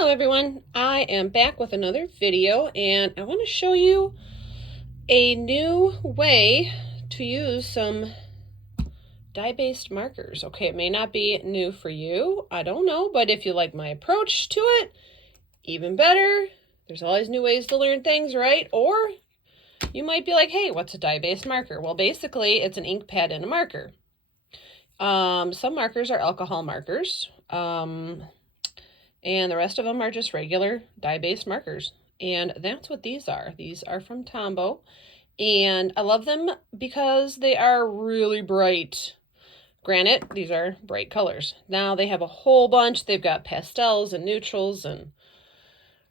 Hello everyone, I am back with another video and I want to show you a new way to use some dye-based markers. Okay, it may not be new for you, I don't know, but if you like my approach to it, even better. There's always new ways to learn things, right? Or you might be like, hey, what's a dye-based marker? Well, basically it's an ink pad and a marker. Some markers are alcohol markers. And the rest of them are just regular dye-based markers. And that's what these are. These are from Tombow. And I love them because they are really bright. Granted, these are bright colors. Now they have a whole bunch. They've got pastels and neutrals, and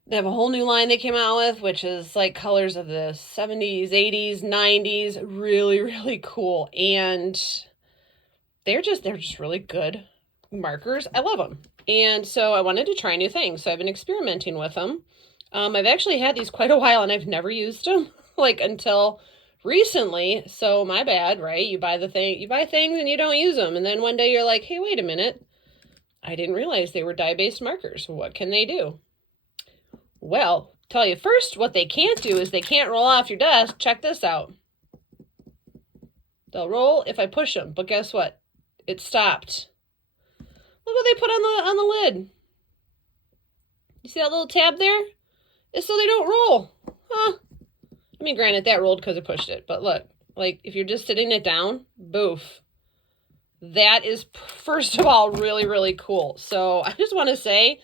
they have a whole new line they came out with, which is like colors of the 70s, 80s, 90s. Really, really cool. And they're just really good markers. I love them. And so I wanted to try new things. So I've been experimenting with them. I've actually had these quite a while and I've never used them like until recently. So my bad, right? You buy things and you don't use them. And then one day you're like, hey, wait a minute. I didn't realize they were dye-based markers. What can they do? Well, tell you first, what they can't do is they can't roll off your desk. Check this out. They'll roll if I push them, but guess what? It stopped. Look what they put on the lid. You see that little tab there? It's so they don't roll. Huh. I mean, granted, that rolled because I pushed it. But look, like, if you're just sitting it down, boof. That is, first of all, really, really cool. So I just want to say,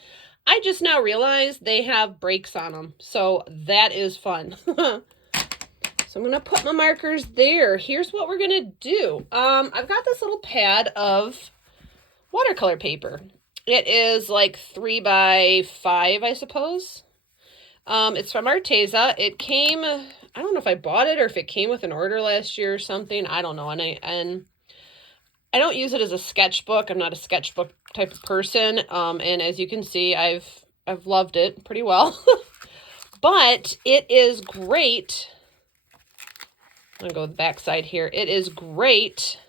I just now realized they have brakes on them. So that is fun. So I'm going to put my markers there. Here's what we're going to do. I've got this little pad of watercolor paper. It is like 3 by 5, I suppose. It's from Arteza. It came, I don't know if I bought it or if it came with an order last year or something. I don't know. And I don't use it as a sketchbook. I'm not a sketchbook type of person. And as you can see, I've loved it pretty well. But it is great. I'm going to go with the back side here. It is great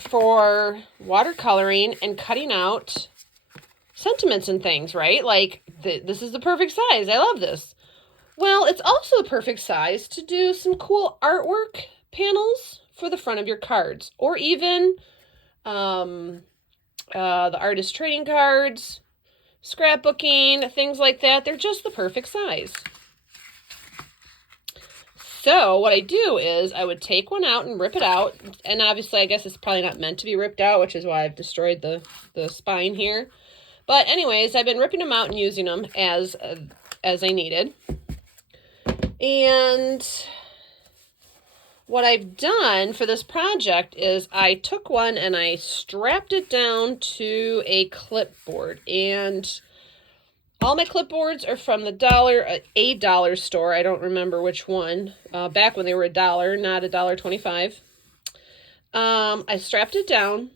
for watercoloring and cutting out sentiments and things, right? Like, this is the perfect size. I love this. Well, it's also the perfect size to do some cool artwork panels for the front of your cards, or even the artist trading cards, scrapbooking, things like that. They're just the perfect size. So what I do is I would take one out and rip it out. And obviously, I guess it's probably not meant to be ripped out, which is why I've destroyed the spine here. But anyways, I've been ripping them out and using them as I needed. And what I've done for this project is I took one and I strapped it down to a clipboard. And all my clipboards are from a dollar store. I don't remember which one. Back when they were $1, not $1.25. I strapped it down,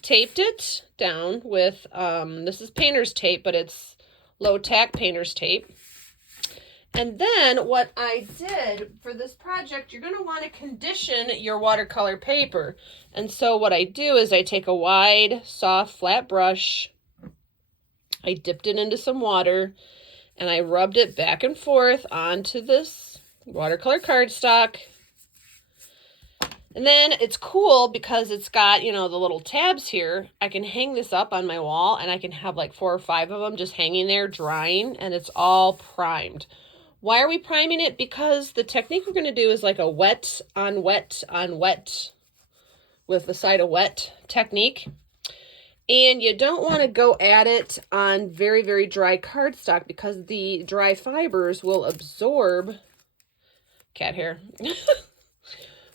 taped it down with, this is painter's tape, but it's low-tack painter's tape. And then what I did for this project, you're going to want to condition your watercolor paper. And so what I do is I take a wide, soft, flat brush. I dipped it into some water and I rubbed it back and forth onto this watercolor cardstock. And then it's cool because it's got, you know, the little tabs here. I can hang this up on my wall and I can have like 4 or 5 of them just hanging there drying, and it's all primed. Why are we priming it? Because the technique we're going to do is like a wet on wet on wet with the side of wet technique. And you don't want to go at it on very, very dry cardstock because the dry fibers will absorb, cat hair,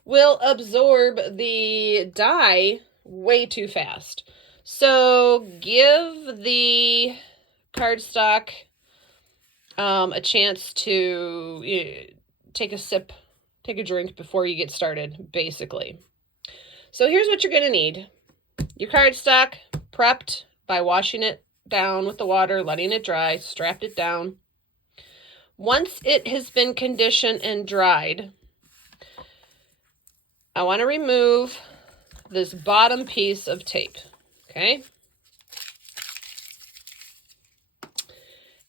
will absorb the dye way too fast. So give the cardstock a chance to take a sip, take a drink before you get started, basically. So here's what you're going to need. Your cardstock, prepped by washing it down with the water, letting it dry, strapped it down. Once it has been conditioned and dried, I want to remove this bottom piece of tape, okay?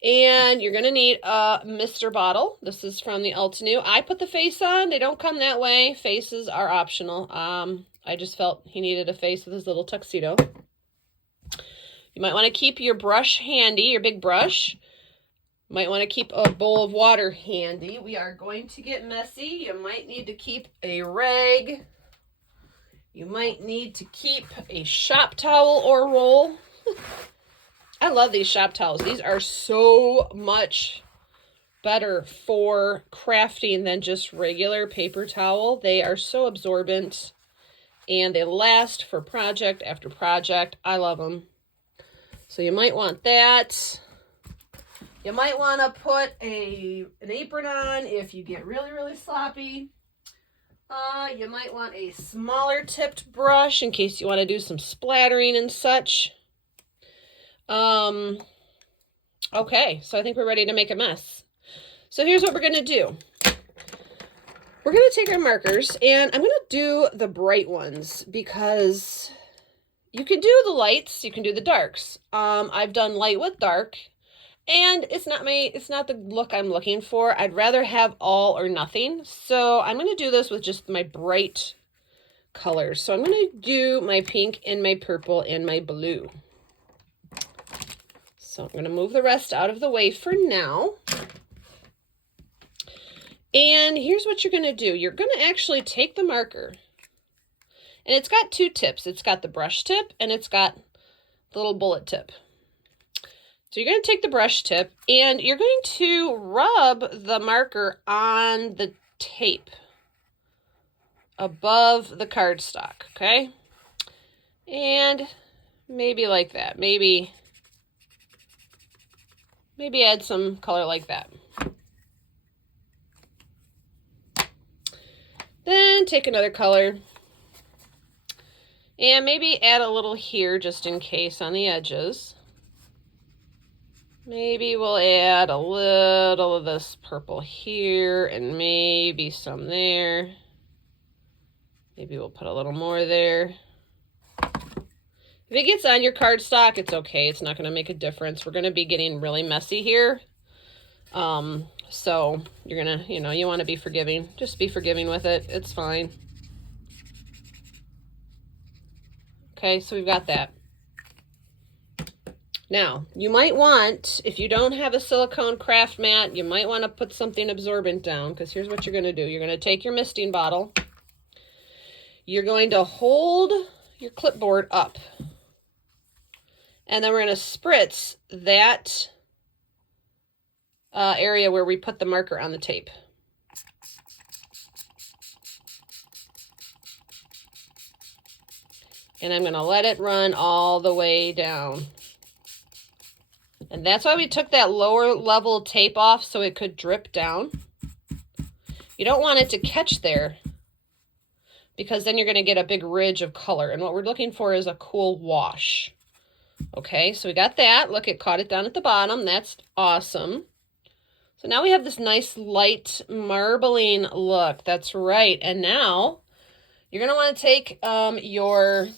And you're going to need a Mr. bottle. This is from the Altenew. I put the face on. They don't come that way. Faces are optional. I just felt he needed a face with his little tuxedo. You might want to keep your brush handy, your big brush. You might want to keep a bowl of water handy. We are going to get messy. You might need to keep a rag. You might need to keep a shop towel or roll. I love these shop towels. These are so much better for crafting than just regular paper towel. They are so absorbent and they last for project after project. I love them. So you might want that. You might want to put an apron on if you get really, really sloppy. You might want a smaller tipped brush in case you want to do some splattering and such. Okay, so I think we're ready to make a mess. So here's what we're going to do. We're going to take our markers, and I'm going to do the bright ones because you can do the lights, you can do the darks. I've done light with dark, and it's not the look I'm looking for. I'd rather have all or nothing. So I'm going to do this with just my bright colors. So I'm going to do my pink and my purple and my blue. So I'm going to move the rest out of the way for now. And here's what you're going to do. You're going to actually take the marker. And it's got two tips. It's got the brush tip and it's got the little bullet tip. So you're going to take the brush tip and you're going to rub the marker on the tape above the cardstock, okay? And maybe like that. Maybe add some color like that. Then take another color and maybe add a little here just in case on the edges. Maybe we'll add a little of this purple here and maybe some there. Maybe we'll put a little more there. If it gets on your cardstock, it's okay. It's not going to make a difference. We're going to be getting really messy here. So you're going to, you want to be forgiving. Just be forgiving with it. It's fine. Okay, so we've got that. Now, you might want, if you don't have a silicone craft mat, you might want to put something absorbent down, because here's what you're going to do. You're going to take your misting bottle. You're going to hold your clipboard up. And then we're going to spritz that area where we put the marker on the tape. And I'm going to let it run all the way down. And that's why we took that lower level tape off, so it could drip down. You don't want it to catch there, because then you're going to get a big ridge of color. And what we're looking for is a cool wash. Okay, so we got that. Look, it caught it down at the bottom. That's awesome. So now we have this nice light marbling look. That's right. And now you're going to want to take your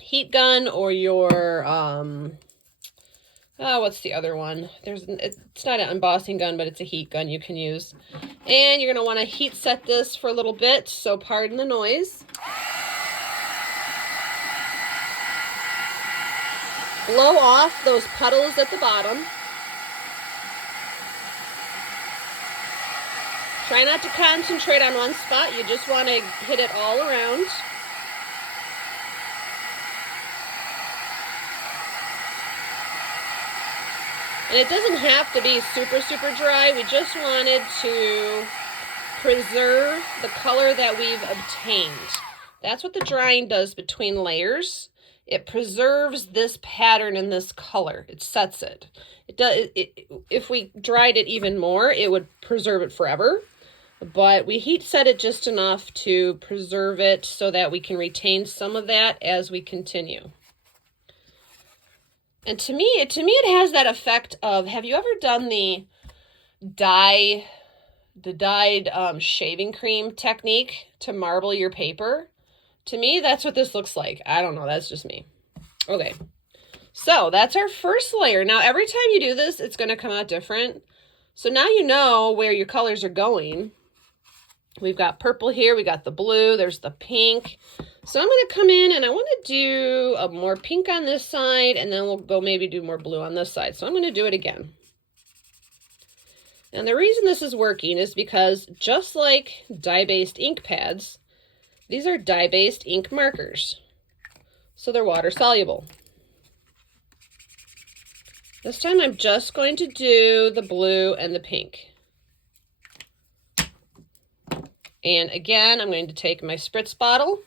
heat gun or your, what's the other one? It's not an embossing gun, but it's a heat gun you can use. And you're going to want to heat set this for a little bit, so pardon the noise. Blow off those puddles at the bottom. Try not to concentrate on one spot. You just want to hit it all around. And it doesn't have to be super, super dry. We just wanted to preserve the color that we've obtained. That's what the drying does between layers. It preserves this pattern and this color. It sets it. If we dried it even more, it would preserve it forever. But we heat set it just enough to preserve it so that we can retain some of that as we continue. And to me, it has that effect of, have you ever done the dyed shaving cream technique to marble your paper? To me, that's what this looks like. I don't know. That's just me. Okay. So that's our first layer. Now, every time you do this, it's going to come out different. So now you know where your colors are going. We've got purple here. We got the blue. There's the pink. So I'm going to come in and I want to do a more pink on this side, and then we'll go maybe do more blue on this side. So I'm going to do it again. And the reason this is working is because just like dye-based ink pads, these are dye-based ink markers. So they're water soluble. This time I'm just going to do the blue and the pink. And again, I'm going to take my spritz bottle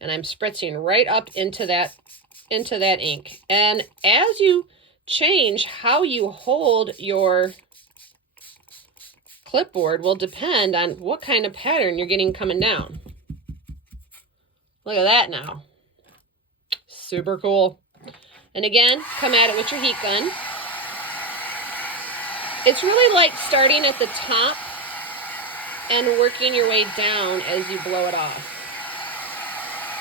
and I'm spritzing right up into that ink. And as you change how you hold your clipboard will depend on what kind of pattern you're getting coming down. Look at that now. Super cool. And again, come at it with your heat gun. It's really like starting at the top and working your way down as you blow it off.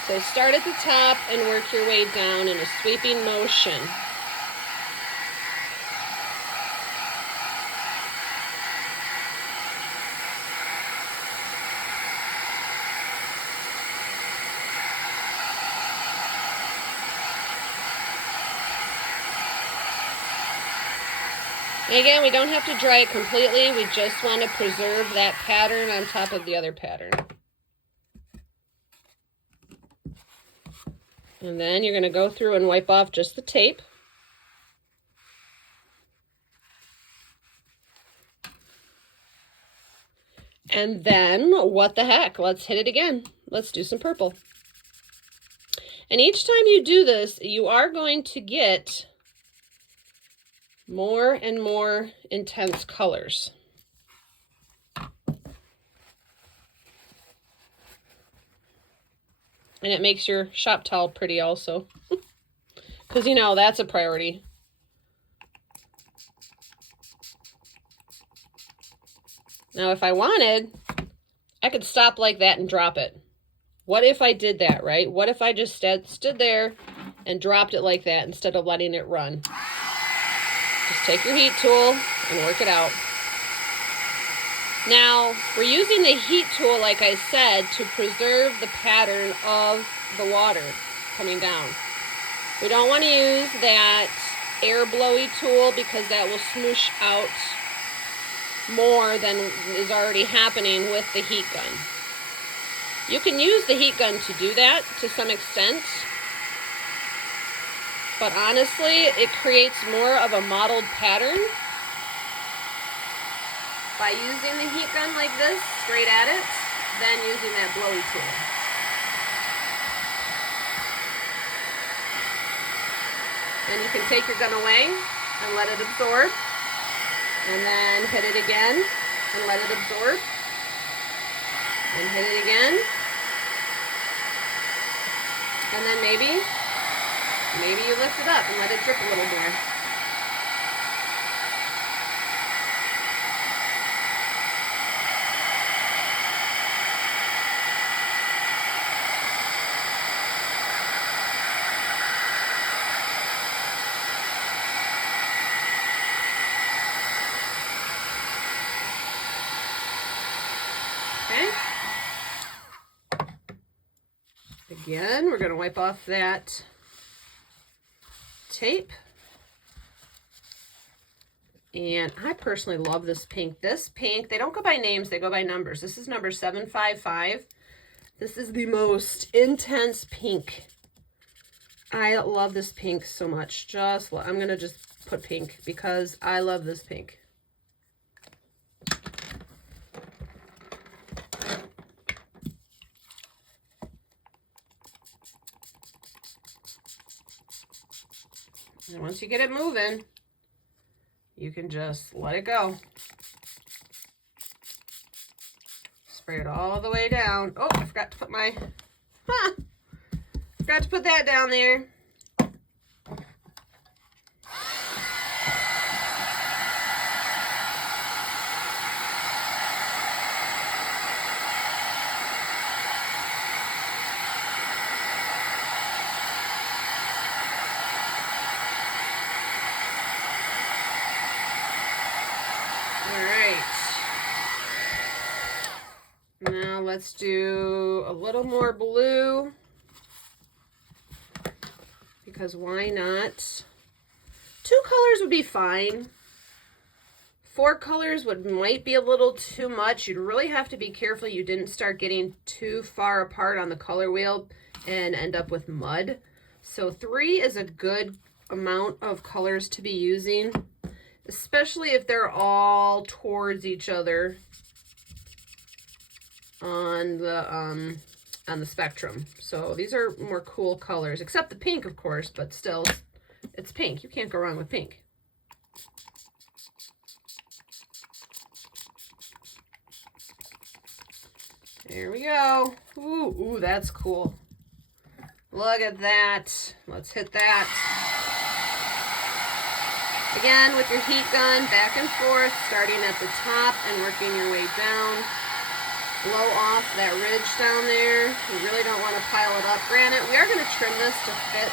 So start at the top and work your way down in a sweeping motion. And again, we don't have to dry it completely. We just want to preserve that pattern on top of the other pattern. And then you're going to go through and wipe off just the tape. And then, what the heck? Let's hit it again. Let's do some purple. And each time you do this, you are going to get more and more intense colors. And it makes your shop towel pretty also. Because, you know, that's a priority. Now, if I wanted, I could stop like that and drop it. What if I did that, right? What if I just stood there and dropped it like that instead of letting it run? Just take your heat tool and work it out. Now, we're using the heat tool, like I said, to preserve the pattern of the water coming down. We don't want to use that air blowy tool because that will smoosh out more than is already happening with the heat gun. You can use the heat gun to do that to some extent, but honestly, it creates more of a mottled pattern by using the heat gun like this, straight at it, than using that blowy tool. And you can take your gun away and let it absorb, and then hit it again and let it absorb, and hit it again, and then maybe you lift it up and let it drip a little more. Okay. Again, we're going to wipe off that tape. And I personally love this pink. This pink, they don't go by names, they go by numbers. This is number 755. This is the most intense pink. I love this pink so much. I'm going to just put pink because I love this pink. And once you get it moving, you can just let it go. Spray it all the way down. Oh, I forgot to put forgot to put that down there. let's do a little more blue, because why not? 2 colors would be fine. 4 colors might be a little too much. You'd really have to be careful you didn't start getting too far apart on the color wheel and end up with mud. So 3 is a good amount of colors to be using, especially if they're all towards each other on the spectrum. So these are more cool colors, except the pink, of course, but still, it's pink. You can't go wrong with pink. There we go. Ooh, that's cool. Look at that. Let's hit that. Again, with your heat gun, back and forth, starting at the top and working your way down. Blow off that ridge down there. You really don't want to pile it up. Granted, we are going to trim this to fit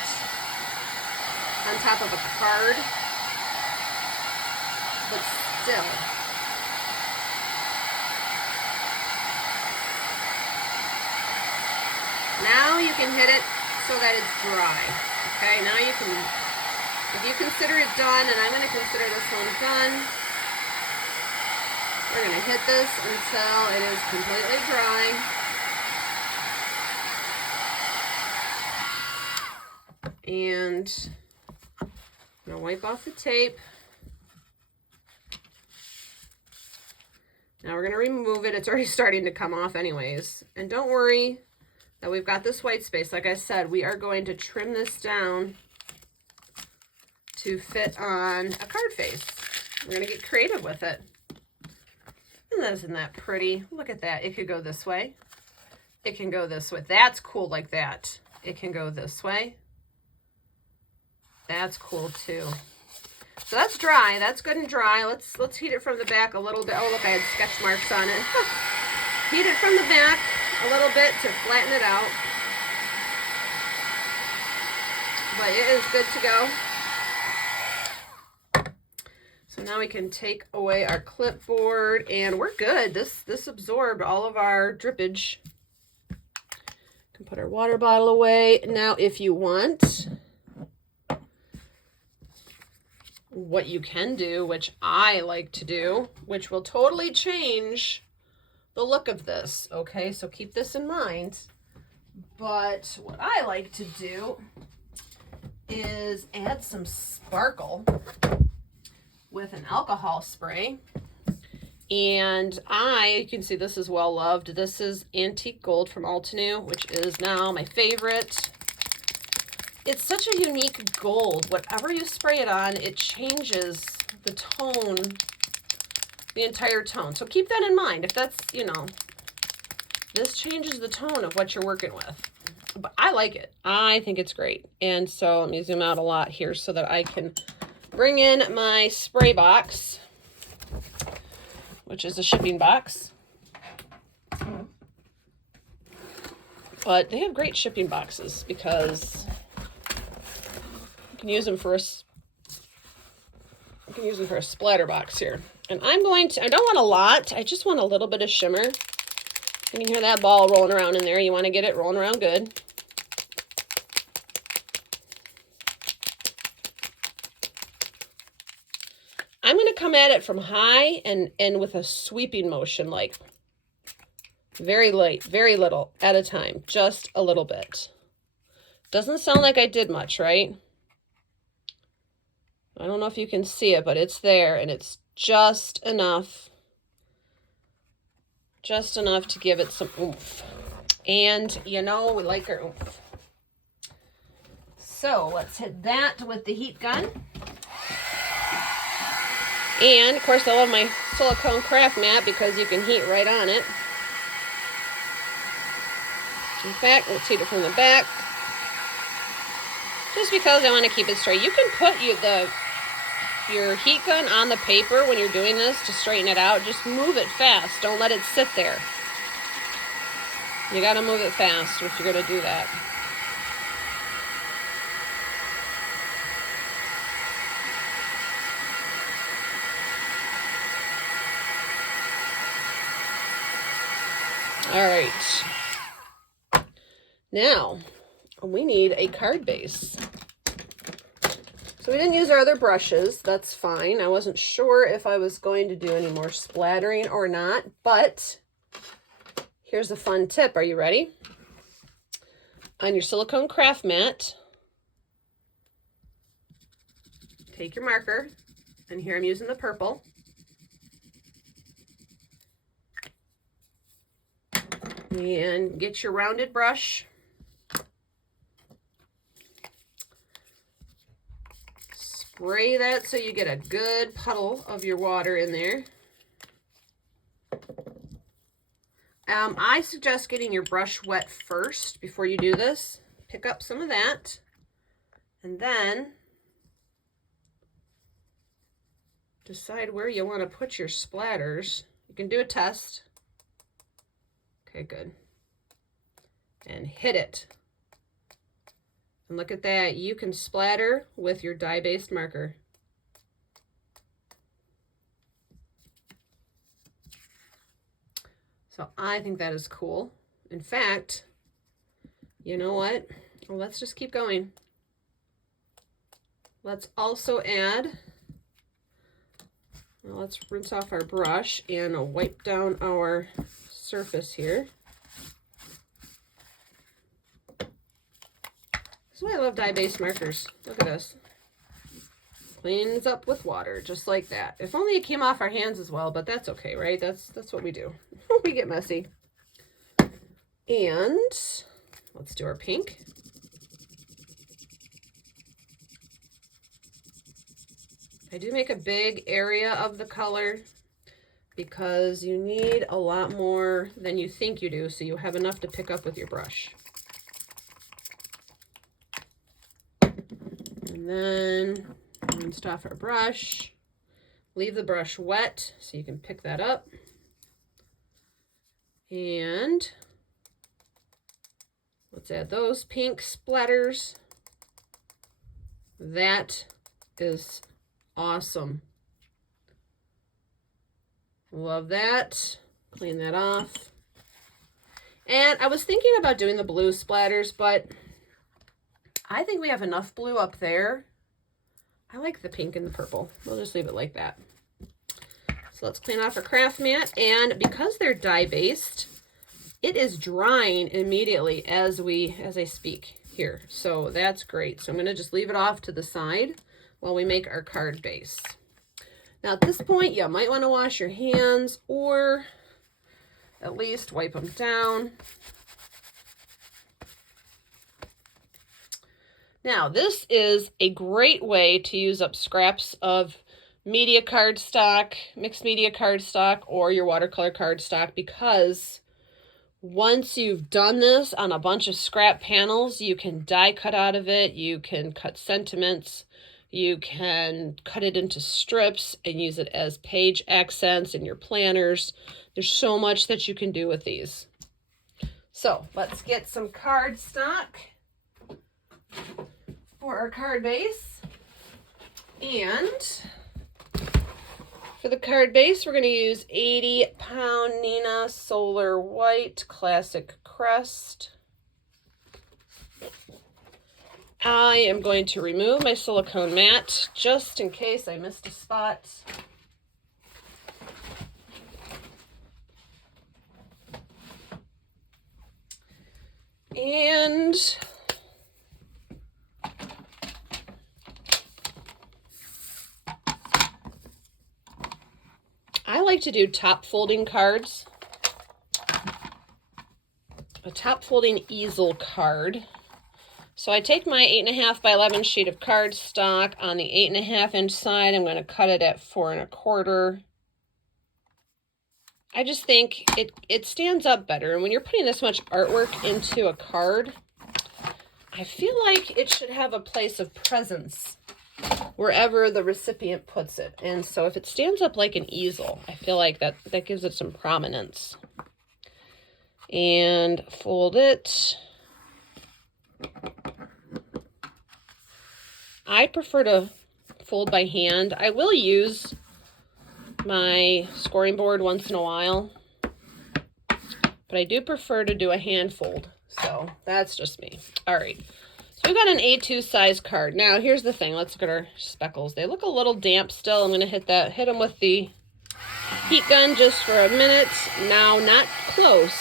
on top of a card, but still. Now you can hit it so that it's dry. Okay, now you can, if you consider it done, and I'm going to consider this one done, we're going to hit this until it is completely dry. And I'm going to wipe off the tape. Now we're going to remove it. It's already starting to come off anyways. And don't worry that we've got this white space. Like I said, we are going to trim this down to fit on a card face. We're going to get creative with it. And isn't that pretty? Look at that. It could go this way. It can go this way. That's cool like that. It can go this way. That's cool too. So that's dry. That's good and dry. Let's heat it from the back a little bit. Oh, look, I had sketch marks on it. Heat it from the back a little bit to flatten it out. But it is good to go. So now we can take away our clipboard and we're good. This absorbed all of our drippage. Can put our water bottle away. Now, if you want, what you can do, which I like to do, which will totally change the look of this, okay? So keep this in mind. But what I like to do is add some sparkle with an alcohol spray. And you can see this is well loved. This is Antique Gold from Altenew, which is now my favorite. It's such a unique gold. Whatever you spray it on, it changes the tone, the entire tone. So keep that in mind. If that's, this changes the tone of what you're working with. But I like it. I think it's great. And so let me zoom out a lot here so that I can bring in my spray box, which is a shipping box. But they have great shipping boxes because you can use them for a splatter box here. And I don't want a lot. I just want a little bit of shimmer. You can hear that ball rolling around in there. You want to get it rolling around good. I'm going to come at it from high and with a sweeping motion, like very light, very little at a time, just a little bit. Doesn't sound like I did much, right? I don't know if you can see it, but it's there and it's just enough to give it some oomph. And we like our oomph. So let's hit that with the heat gun. And, of course, I love my silicone craft mat because you can heat right on it. In fact, let's heat it from the back. Just because I want to keep it straight. You can put your heat gun on the paper when you're doing this to straighten it out. Just move it fast. Don't let it sit there. You got to move it fast if you're going to do that. All right. Now, we need a card base. So we didn't use our other brushes. That's fine. I wasn't sure if I was going to do any more splattering or not, but here's a fun tip. Are you ready? On your silicone craft mat, take your marker, and here I'm using the purple. And get your rounded brush. Spray that so you get a good puddle of your water in there. I suggest getting your brush wet first before you do this. Pick up some of that, and then decide where you want to put your splatters. You can do a test. Okay, good. And hit it. And look at that. You can splatter with your dye-based marker. So I think that is cool. In fact, you know what? Well, let's just keep going. Let's also add, well, let's rinse off our brush and wipe down our surface here. This is why I love dye-based markers. Look at this. Cleans up with water, just like that. If only it came off our hands as well, but that's okay, right? That's what we do. We get messy. And let's do our pink. I do make a big area of the color because you need a lot more than you think you do, so you have enough to pick up with your brush. And then rinse off our brush. Leave the brush wet so you can pick that up. And let's add those pink splatters. That is awesome. Love that. Clean that off. And I was thinking about doing the blue splatters, but I think we have enough blue up there. I like the pink and the purple. We'll just leave it like that. So let's clean off our craft mat. And because they're dye-based, it is drying immediately as I speak here. So that's great. So I'm going to just leave it off to the side while we make our card base. Now at this point, you might want to wash your hands or at least wipe them down. Now this is a great way to use up scraps of media cardstock, mixed media cardstock, or your watercolor cardstock, because once you've done this on a bunch of scrap panels, you can die cut out of it, you can cut sentiments, you can cut it into strips and use it as page accents in your planners. There's so much that you can do with these. So let's get some cardstock for our card base. And for the card base, we're going to use 80-pound Neenah Solar White Classic Crest. I am going to remove my silicone mat just in case I missed a spot. And I like to do top folding cards. A top folding easel card. So I take my 8.5 by 11 sheet of cardstock. On the 8.5 inch side, I'm going to cut it at 4 1/4. I just think it stands up better. And when you're putting this much artwork into a card, I feel like it should have a place of presence wherever the recipient puts it. And so if it stands up like an easel, I feel like that gives it some prominence. And fold it. I prefer to fold by hand. I will use my scoring board once in a while, but but I do prefer to do a hand fold. So that's just me. All right. So we've got an A2 size card. Now here's the thing. Let's look at our speckles. They look a little damp still. I'm going to hit them with the heat gun just for a minute. Now, not close.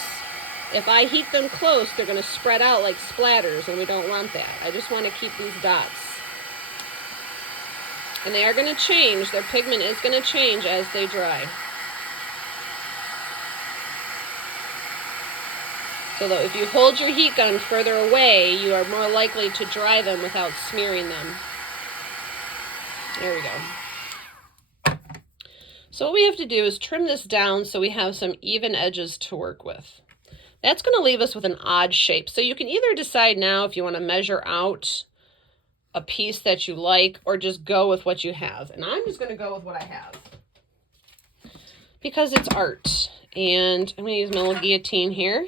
If I heat them close, they're going to spread out like splatters, and we don't want that. I just want to keep these dots. And they are going to change. Their pigment is going to change as they dry. So that if you hold your heat gun further away, you are more likely to dry them without smearing them. There we go. So what we have to do is trim this down so we have some even edges to work with. That's going to leave us with an odd shape. So you can either decide now if you want to measure out a piece that you like or just go with what you have. And I'm just going to go with what I have because it's art. And I'm going to use my little guillotine here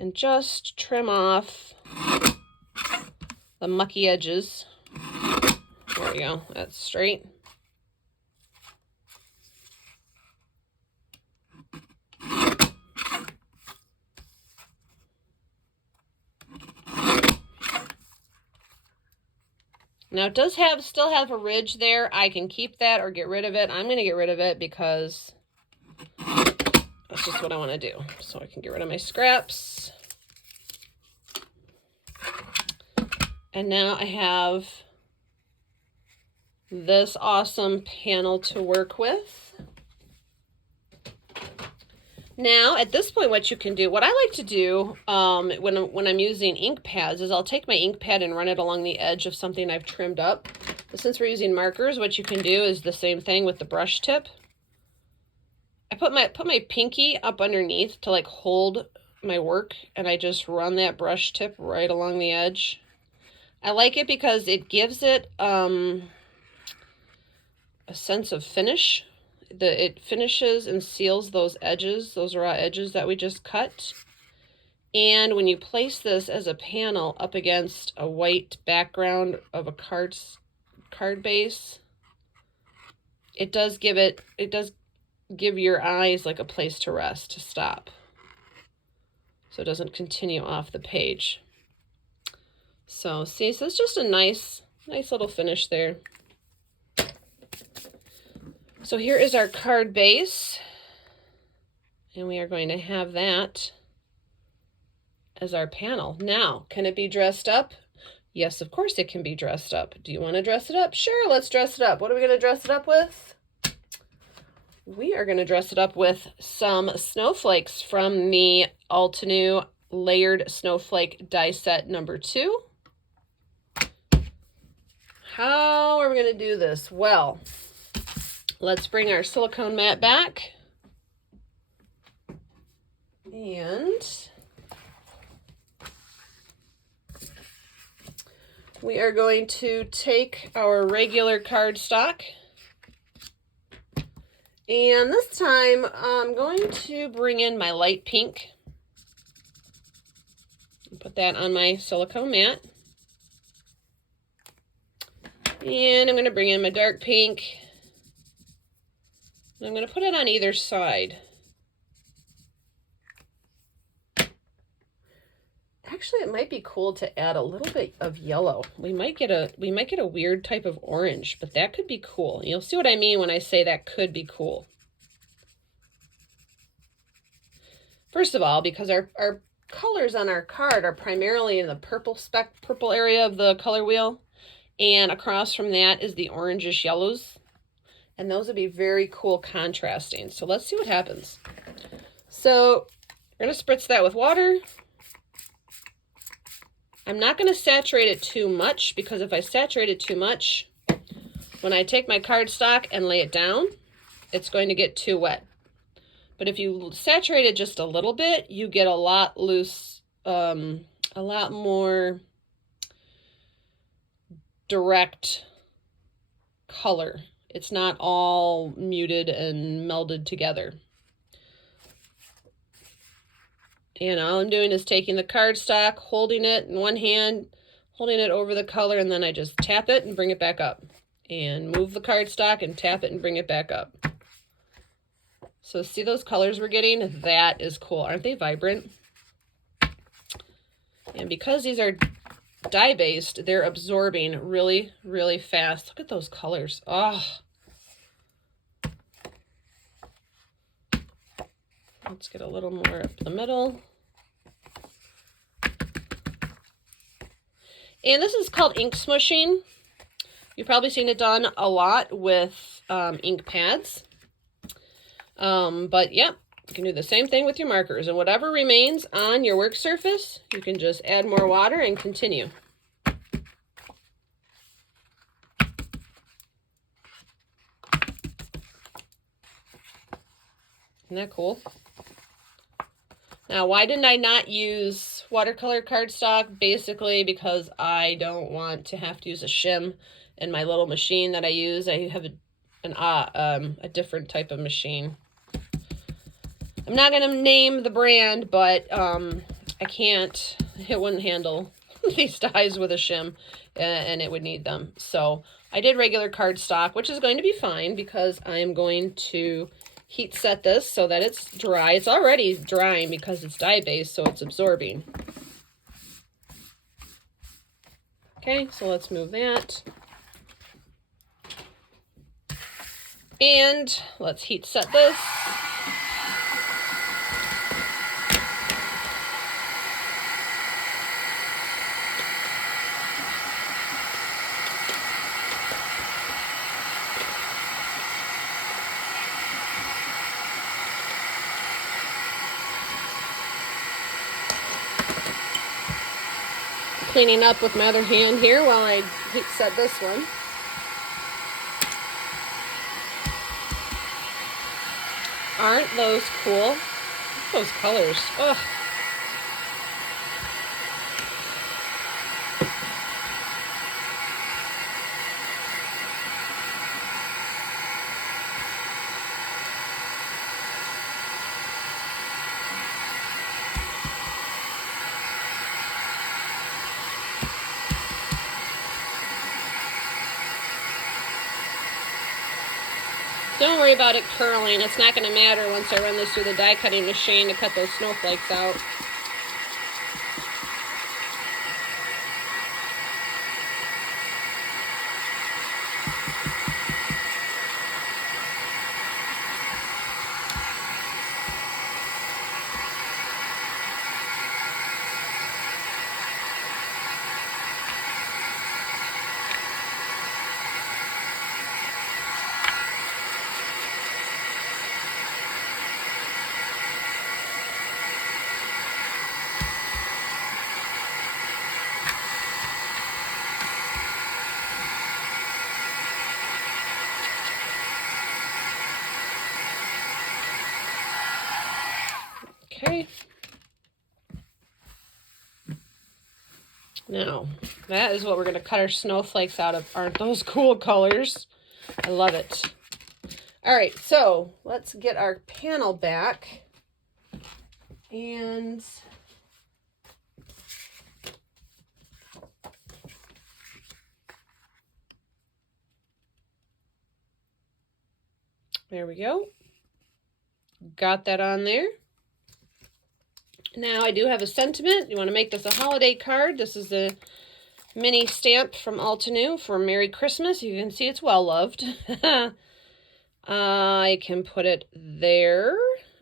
and just trim off the mucky edges. There we go. That's straight. Now it does still have a ridge there. I can keep that or get rid of it. I'm going to get rid of it because that's just what I want to do. So I can get rid of my scraps. And now I have this awesome panel to work with. Now, at this point, what you can do, what I like to do when I'm using ink pads is I'll take my ink pad and run it along the edge of something I've trimmed up. But since we're using markers, what you can do is the same thing with the brush tip. I put my pinky up underneath to like hold my work, and I just run that brush tip right along the edge. I like it because it gives it a sense of finish. It finishes and seals those edges, those raw edges that we just cut. And when you place this as a panel up against a white background of a card base, it does give your eyes like a place to rest, to stop, so it doesn't continue off the page. So see, so it's just a nice little finish there. So here is our card base, and we are going to have that as our panel. Now, can it be dressed up? Yes, of course it can be dressed up. Do you want to dress it up? Sure, let's dress it up. What are we going to dress it up with? We are going to dress it up with some snowflakes from the Altenew Layered Snowflake Die Set number 2. How are we going to do this? Well, let's bring our silicone mat back, and we are going to take our regular cardstock, and this time I'm going to bring in my light pink and put that on my silicone mat, and I'm going to bring in my dark pink. I'm going to put it on either side. Actually, it might be cool to add a little bit of yellow. We might get a weird type of orange, but that could be cool. You'll see what I mean when I say that could be cool. First of all, because our colors on our card are primarily in the purple area of the color wheel, and across from that is the orangish yellows. And those would be very cool contrasting. So let's see what happens. So we're going to spritz that with water. I'm not going to saturate it too much, because if I saturate it too much, when I take my cardstock and lay it down, it's going to get too wet. But if you saturate it just a little bit, you get a lot loose, a lot more direct color. It's not all muted and melded together. And all I'm doing is taking the cardstock, holding it in one hand, holding it over the color, and then I just tap it and bring it back up. And move the cardstock and tap it and bring it back up. So see those colors we're getting? That is cool. Aren't they vibrant? And because these are dye-based, they're absorbing really, really fast. Look at those colors. Oh. Let's get a little more up the middle. And this is called ink smushing. You've probably seen it done a lot with ink pads. But yeah, you can do the same thing with your markers. And whatever remains on your work surface, you can just add more water and continue. Isn't that cool? Now, why didn't I not use watercolor cardstock? Basically because I don't want to have to use a shim in my little machine that I use. I have a different type of machine. I'm not going to name the brand, but I can't, it wouldn't handle these dies with a shim, and it would need them. So I did regular cardstock, which is going to be fine because I am going to heat set this so that it's dry. It's already drying because it's dye-based, so it's absorbing. Okay, so let's move that. And let's heat set this. Cleaning up with my other hand here while I heat set this one. Aren't those cool? Look at those colors. Ugh. Don't worry about it curling. It's not going to matter once I run this through the die cutting machine to cut those snowflakes out. Okay. Now, that is what we're going to cut our snowflakes out of. Aren't those cool colors? I love it. All right, so let's get our panel back. And there we go. Got that on there. Now I do have a sentiment. You want to make this a holiday card. This is a mini stamp from Altenew for Merry Christmas. You can see it's well loved. I can put it there.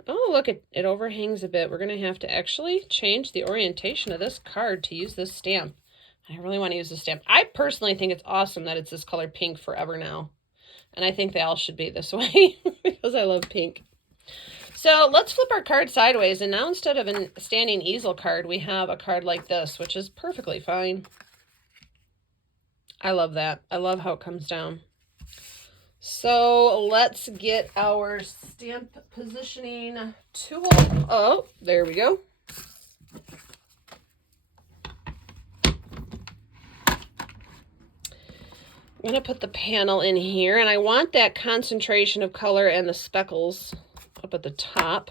Oh, look, it overhangs a bit. We're going to have to actually change the orientation of this card to use this stamp. I really want to use this stamp. I personally think it's awesome that it's this color pink forever now. And I think they all should be this way because I love pink. So let's flip our card sideways, and now instead of a standing easel card, we have a card like this, which is perfectly fine. I love that. I love how it comes down. So let's get our stamp positioning tool. Oh, there we go. I'm going to put the panel in here, and I want that concentration of color and the speckles up at the top.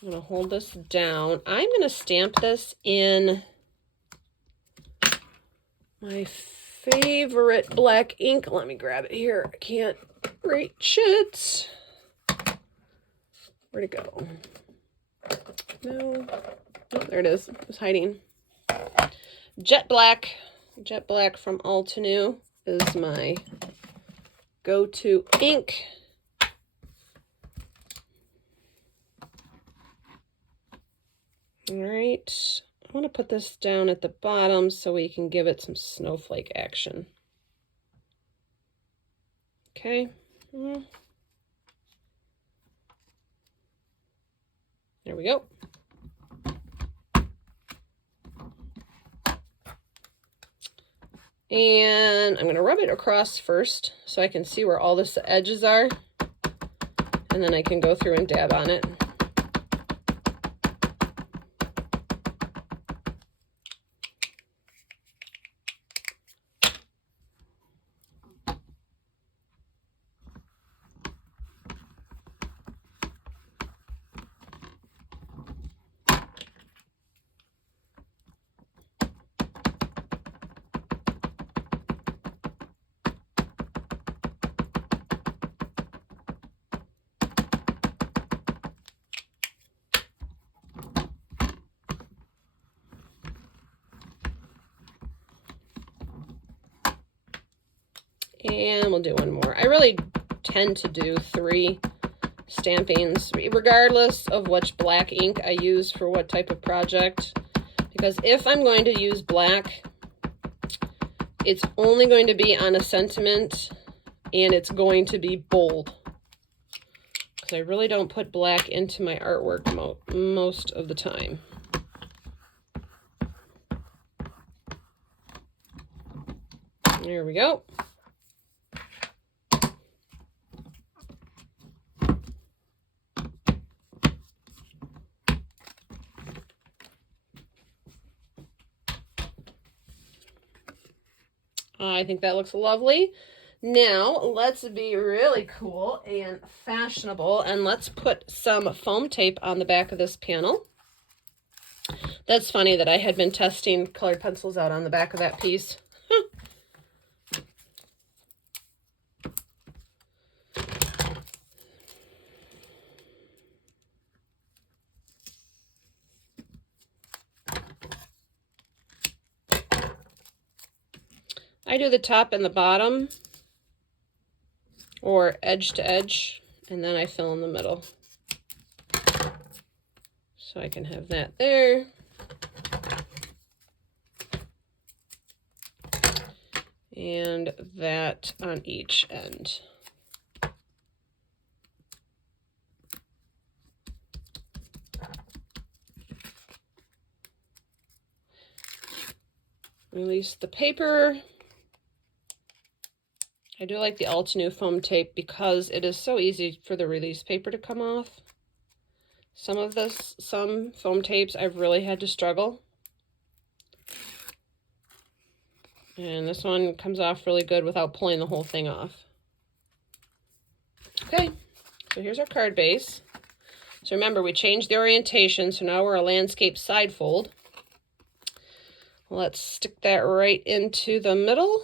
I'm going to hold this down. I'm going to stamp this in my favorite black ink. Let me grab it here. I can't reach it. Where'd it go? No. Oh, there it is. It was hiding. Jet Black. Jet Black from Altenew is my go-to ink. All right. I want to put this down at the bottom so we can give it some snowflake action. Okay. There we go. And I'm going to rub it across first so I can see where all the edges are. And then I can go through and dab on it. And we'll do one more. I really tend to do 3 stampings, regardless of which black ink I use for what type of project. Because if I'm going to use black, it's only going to be on a sentiment, and it's going to be bold. Because I really don't put black into my artwork most of the time. There we go. I think that looks lovely. Now, let's be really cool and fashionable, and let's put some foam tape on the back of this panel. That's funny that I had been testing colored pencils out on the back of that piece. I do the top and the bottom, or edge to edge, and then I fill in the middle. So I can have that there. And that on each end. Release the paper. I do like the Altenew foam tape because it is so easy for the release paper to come off. Some foam tapes I've really had to struggle. And this one comes off really good without pulling the whole thing off. Okay, so here's our card base. So remember, we changed the orientation, so now we're a landscape side fold. Let's stick that right into the middle.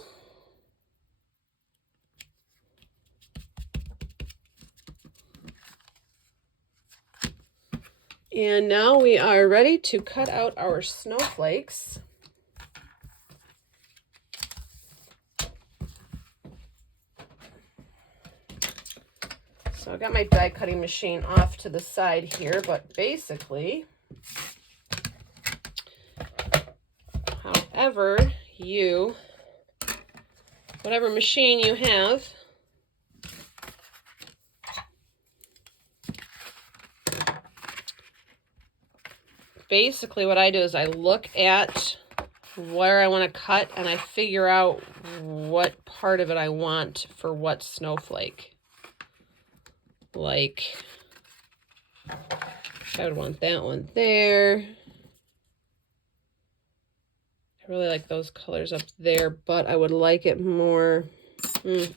And now we are ready to cut out our snowflakes. So I've got my die cutting machine off to the side here, but basically, whatever machine you have, basically what I do is I look at where I want to cut and I figure out what part of it I want for what snowflake. Like, I would want that one there. I really like those colors up there, but I would like it more.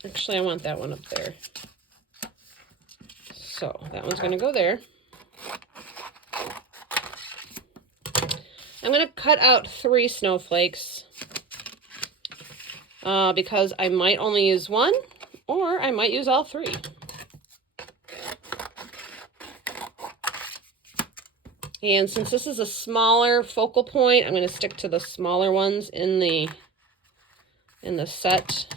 Actually, I want that one up there. So that one's going to go there. I'm going to cut out 3 snowflakes because I might only use 1 or I might use all 3. And since this is a smaller focal point, I'm going to stick to the smaller ones in the set.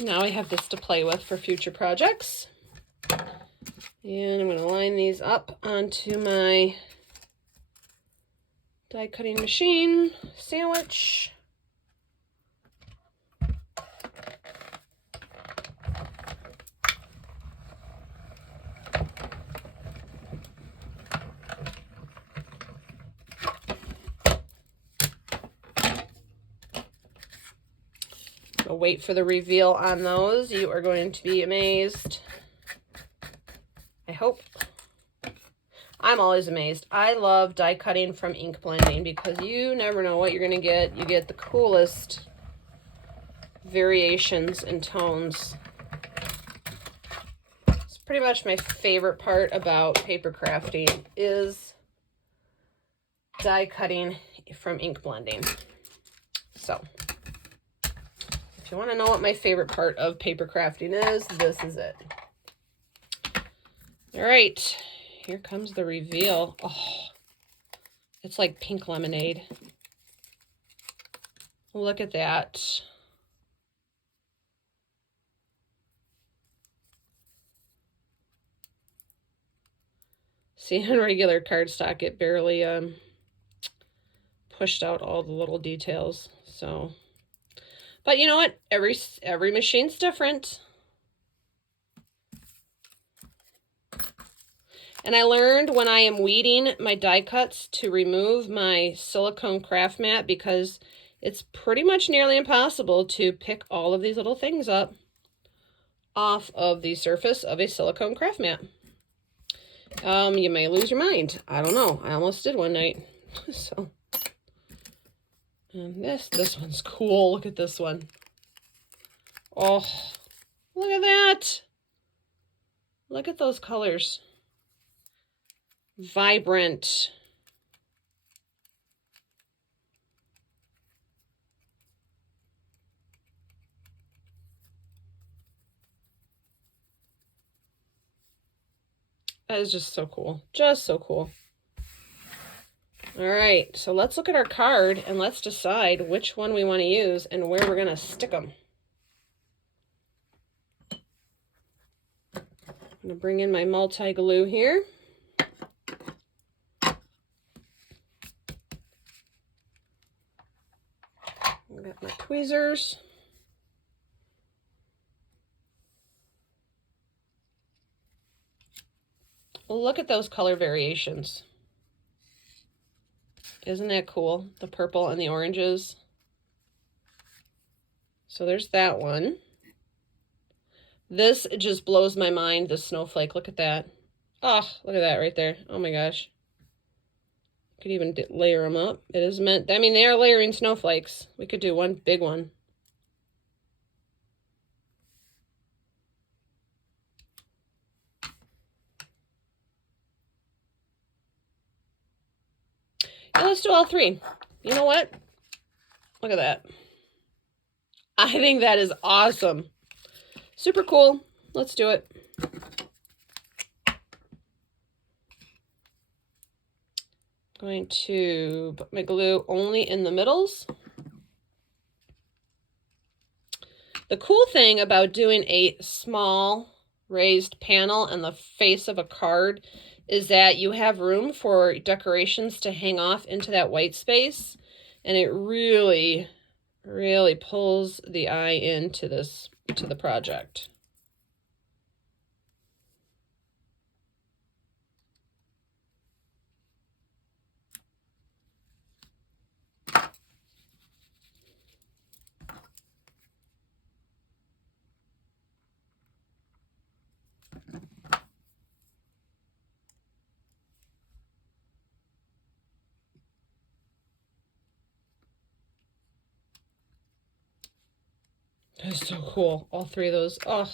Now I have this to play with for future projects. And I'm going to line these up onto my die cutting machine sandwich. I'll wait for the reveal on those. You are going to be amazed. I hope. I'm always amazed. I love die cutting from ink blending because you never know what you're going to get. You get the coolest variations and tones. It's pretty much my favorite part about paper crafting is die cutting from ink blending. So if you want to know what my favorite part of paper crafting is, this is it. All right, here comes the reveal. Oh, it's like pink lemonade. Look at that. See, on regular cardstock, it barely pushed out all the little details. So, but you know what? Every machine's different. And I learned when I am weeding my die cuts to remove my silicone craft mat because it's pretty much nearly impossible to pick all of these little things up off of the surface of a silicone craft mat. You may lose your mind. I don't know. I almost did one night. So, and this one's cool. Look at this one. Oh, look at that. Look at those colors. Vibrant. That is just so cool. Just so cool. All right, so let's look at our card and let's decide which one we want to use and where we're going to stick them. I'm going to bring in my multi-glue here. I've got my tweezers. Look at those color variations. Isn't that cool? The purple and the oranges. So there's that one. This just blows my mind, the snowflake. Look at that. Oh, look at that right there. Oh my gosh. Could even layer them up. It is meant, I mean, they are layering snowflakes. We could do one big one. Yeah, let's do all three. You know what? Look at that. I think that is awesome. Super cool. Let's do it. Going to put my glue only in the middles. The cool thing about doing a small raised panel on the face of a card is that you have room for decorations to hang off into that white space, and it really, really pulls the eye into the project. That's so cool. All three of those. Oh.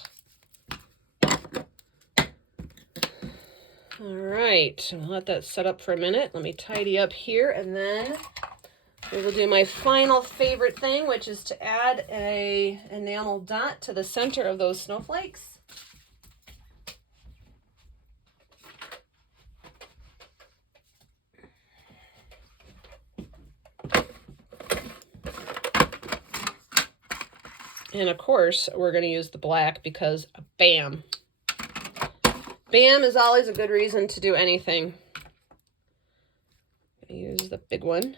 All right. I'll let that set up for a minute. Let me tidy up here, and then we will do my final favorite thing, which is to add a enamel dot to the center of those snowflakes. And of course, we're going to use the black because bam. Bam is always a good reason to do anything. I'm going to use the big one.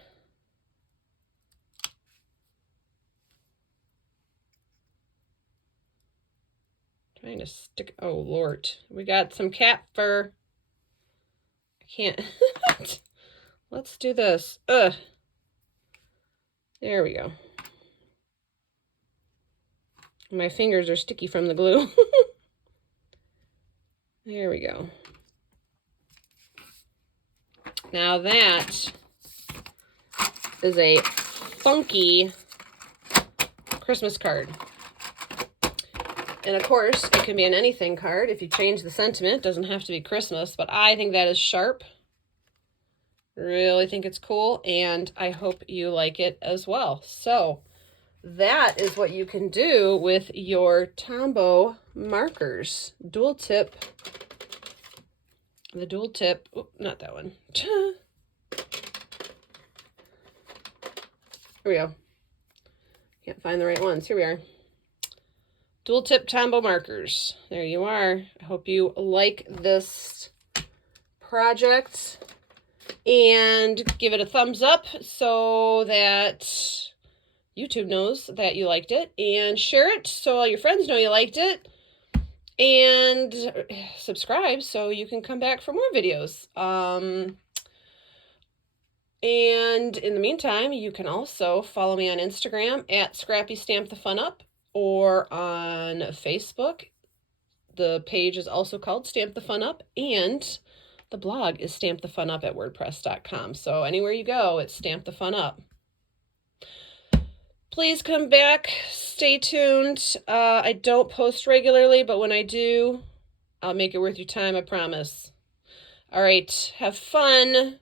Trying to stick, oh Lord. We got some cat fur. I can't. Let's do this. Ugh. There we go. My fingers are sticky from the glue. There we go. Now that is a funky Christmas card. And of course, it can be an anything card. If you change the sentiment, it doesn't have to be Christmas, but I think that is sharp. Really think it's cool, and I hope you like it as well. So that is what you can do with your Tombow markers. Dual tip. The dual tip, oh, not that one. Here we go. Can't find the right ones. Here we are. Dual tip Tombow markers. There you are. I hope you like this project and give it a thumbs up so that YouTube knows that you liked it, and share it so all your friends know you liked it, and subscribe so you can come back for more videos. And in the meantime, you can also follow me on Instagram at Scrappy Stamp the Fun Up, or on Facebook. The page is also called Stamp the Fun Up, and the blog is stampthefunup@wordpress.com. So anywhere you go, it's Stamp the Fun Up. Please come back. Stay tuned. I don't post regularly, but when I do, I'll make it worth your time, I promise. All right, have fun.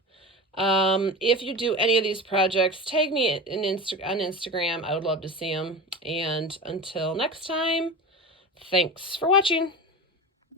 If you do any of these projects, tag me on Instagram. I would love to see them. And until next time, thanks for watching.